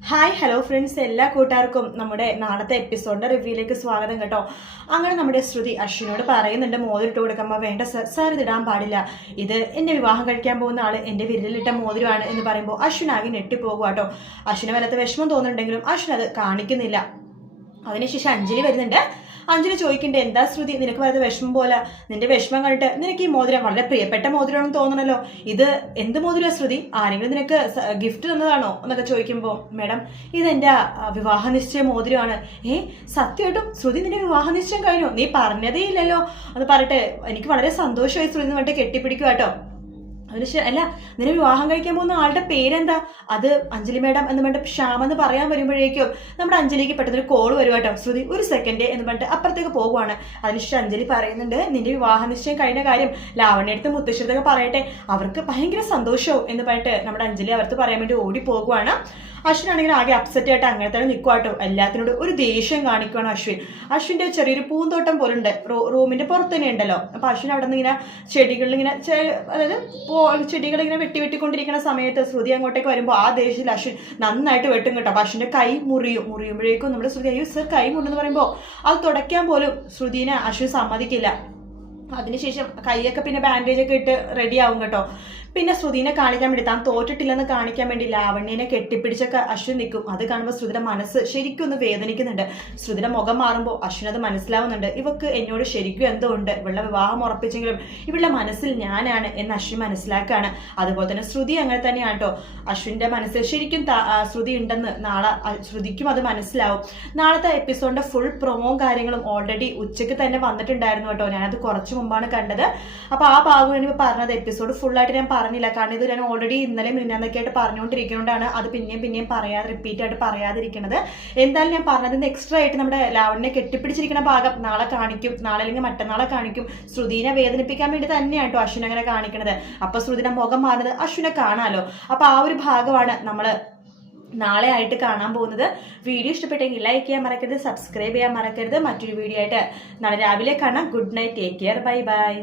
Hi hello friends, എല്ലാ കൂട്ടുകാർക്കും നമ്മുടെ നാളത്തെ എപ്പിസോഡിന്റെ റിവ്യൂയിലേക്ക് സ്വാഗതം കേട്ടോ. അങ്ങനെ നമ്മുടെ ശ്രുതി അശ്വിനോട് പറയുന്നുണ്ട് മോതിരിട്ട് കൊടുക്കുമ്പോൾ വേണ്ട സാർ ഇതിടാൻ പാടില്ല, ഇത് എന്നെ വിവാഹം കഴിക്കാൻ പോകുന്ന ആള് എന്റെ വിരലിട്ട മോതിരമാണ് എന്ന് പറയുമ്പോൾ അശ്വിനാകെ ഞെട്ടിപ്പോകുക കേട്ടോ. അശ്വിന് വല്ലാത്ത വിഷമം തോന്നുന്നുണ്ടെങ്കിലും അശ്വിൻ അത് കാണിക്കുന്നില്ല. അതിനുശേഷം അഞ്ജലി വരുന്നുണ്ട്. അഞ്ജലി ചോദിക്കണ്ടേ, എന്താ ശ്രുതി നിനക്ക് വളരെ വിഷമം പോലെ, നിന്റെ വിഷമം കണ്ടിട്ട് നിനക്ക് ഈ മോതിരം വളരെ പ്രിയപ്പെട്ട മോതിരമാണെന്ന് തോന്നണല്ലോ, ഇത് എന്ത് മോതിരം ശ്രുതി, ആരെങ്കിലും നിനക്ക് ഗിഫ്റ്റ് തന്നതാണോ എന്നൊക്കെ ചോദിക്കുമ്പോൾ മേഡം ഇതെന്റെ വിവാഹ നിശ്ചയ മോതിരമാണ്. സത്യമായിട്ടും ശ്രുതി നിന്റെ വിവാഹ നിശ്ചയം കഴിഞ്ഞോ, നീ പറഞ്ഞതേ ഇല്ലല്ലോ എന്ന് പറഞ്ഞിട്ട് എനിക്ക് വളരെ സന്തോഷമായി ശ്രുതി എന്ന് പറഞ്ഞിട്ട് കെട്ടിപ്പിടിക്കുക കേട്ടോ. അല്ല, നിന്നെ വിവാഹം കഴിക്കാൻ പോകുന്ന ആളുടെ പേരെന്താ, അത് അഞ്ജലി മേഡം എന്ന് പറഞ്ഞിട്ട് ശ്യാം എന്ന് പറയാൻ വരുമ്പോഴേക്കും നമ്മുടെ അഞ്ജലിക്ക് പെട്ടെന്നൊരു കോൾ വരും കേട്ടോ. ശ്രുതി ഒരു സെക്കൻഡ് എന്ന് പറഞ്ഞിട്ട് അപ്പുറത്തേക്ക് പോകുവാണ്. അതിനുശേഷം അഞ്ജലി പറയുന്നുണ്ട്, നിന്റെ വിവാഹ നിശ്ചയം കഴിഞ്ഞ കാര്യം ലാവണ്യടുത്ത് മുത്തശ്ശിയൊക്കെ പറയട്ടെ, അവർക്ക് ഭയങ്കര സന്തോഷവും എന്ന് പറഞ്ഞിട്ട് നമ്മുടെ അഞ്ജലി അവർക്ക് പറയാൻ വേണ്ടി ഓടി പോകുവാണ്. അശ്വിനാണെങ്കിൽ ആകെ അപ്സെറ്റ് ആയിട്ട് അങ്ങനെ തന്നെ നിൽക്കുവാട്ടോ. എല്ലാത്തിനോട് ഒരു ദേഷ്യം കാണിക്കുകയാണ് അശ്വിന്റെ ചെറിയൊരു പൂന്തോട്ടം പോലുണ്ട് റൂമിന്റെ പുറത്ത് തന്നെ ഉണ്ടല്ലോ. അപ്പൊ അശ്വിൻ അവിടെ നിന്ന് ഇങ്ങനെ ചെടികളിലിങ്ങനെ അതായത് ചെടികളിങ്ങനെ വെട്ടിക്കൊണ്ടിരിക്കുന്ന സമയത്ത് ശ്രുതി അങ്ങോട്ടേക്ക് വരുമ്പോൾ ആ ദേഷ്യത്തിൽ അശ്വിൻ നന്നായിട്ട് വെട്ടും കേട്ടോ. അപ്പൊ അശ്വിന്റെ കൈ മുറിയുമ്പോഴേക്കും നമ്മുടെ ശ്രുതി അയ്യോ സർ കൈ മുണ്ടെന്ന് പറയുമ്പോൾ അത് തുടയ്ക്കാൻ പോലും ശ്രുതിനെ അശ്വിൻ സമ്മതിക്കില്ല. അതിനുശേഷം കൈയൊക്കെ പിന്നെ ബാൻഡേജ് ഒക്കെ ഇട്ട് റെഡി ആവും കേട്ടോ. പിന്നെ ശ്രുതിനെ കാണിക്കാൻ വേണ്ടി താൻ തോറ്റിട്ടില്ലെന്ന് കാണിക്കാൻ വേണ്ടി ലാവണ്യനെ കെട്ടിപ്പിടിച്ചൊക്കെ അശ്വിൻ നിൽക്കും. അത് കാണുമ്പോൾ ശ്രുതിയുടെ മനസ്സ് ശരിക്കും ഒന്ന് വേദനിക്കുന്നുണ്ട്. ശ്രുതിയുടെ മുഖം മാറുമ്പോൾ അശ്വിൻ അത് മനസ്സിലാവുന്നുണ്ട്, ഇവക്ക് എന്നോട് ശരിക്കും എന്തോ ഉണ്ട്, ഇവളുടെ വിവാഹം ഉറപ്പിച്ചെങ്കിലും ഇവളുടെ മനസ്സിൽ ഞാനാണ് എന്ന് അശ്വിൻ മനസ്സിലാക്കുകയാണ്. അതുപോലെ തന്നെ ശ്രുതി അങ്ങനെ തന്നെയാണ് കേട്ടോ. അശ്വിന്റെ മനസ്സിൽ ശരിക്കും ശ്രുതി ഉണ്ടെന്ന് നാളെ ശ്രുതിക്കും അത് മനസ്സിലാവും. നാളത്തെ എപ്പിസോഡിന്റെ ഫുൾ പ്രൊമോ കാര്യങ്ങളും ഓൾറെഡി ഉച്ചയ്ക്ക് തന്നെ വന്നിട്ടുണ്ടായിരുന്നു കേട്ടോ. ഞാനത് കുറച്ച് മുമ്പാണ് കണ്ടത്. അപ്പൊ ആ ഭാഗം എനിക്ക് പറഞ്ഞത് എപ്പിസോഡ് ഫുള്ളായിട്ട് ഞാൻ പറഞ്ഞില്ല, കാരണം ഇത് ഞാൻ ഓൾറെഡി ഇന്നലെ മിന്നാന്നൊക്കെ ആയിട്ട് പറഞ്ഞുകൊണ്ടിരിക്കുന്നതുകൊണ്ടാണ് അത് പിന്നെയും റിപ്പീറ്റ് ആയിട്ട് പറയാതിരിക്കുന്നത്. എന്തായാലും ഞാൻ പറഞ്ഞതിന് എക്സ്ട്രാ ആയിട്ട് നമ്മുടെ ലാവണ്യെ കെട്ടിപ്പിടിച്ചിരിക്കുന്ന ഭാഗം നാളെ കാണിക്കും, നാളെ അല്ലെങ്കിൽ മറ്റന്നാളെ കാണിക്കും. ശ്രുതിനെ വേദനിപ്പിക്കാൻ വേണ്ടി തന്നെയാണ് കേട്ടോ അശ്വിൻ അങ്ങനെ കാണിക്കുന്നത്. അപ്പൊ ശ്രുതിയുടെ മുഖം മാറുന്നത് അശ്വിനെ കാണാലോ. അപ്പൊ ആ ഒരു ഭാഗമാണ് നമ്മള് നാളെ ആയിട്ട് കാണാൻ പോകുന്നത്. വീഡിയോ ഇഷ്ടപ്പെട്ടെങ്കിൽ ലൈക്ക് ചെയ്യാൻ മറക്കരുത്, സബ്സ്ക്രൈബ് ചെയ്യാൻ മറക്കരുത്. മറ്റൊരു വീഡിയോ ആയിട്ട് നാളെ രാവിലെ കാണാം. Good night, take care, bye bye.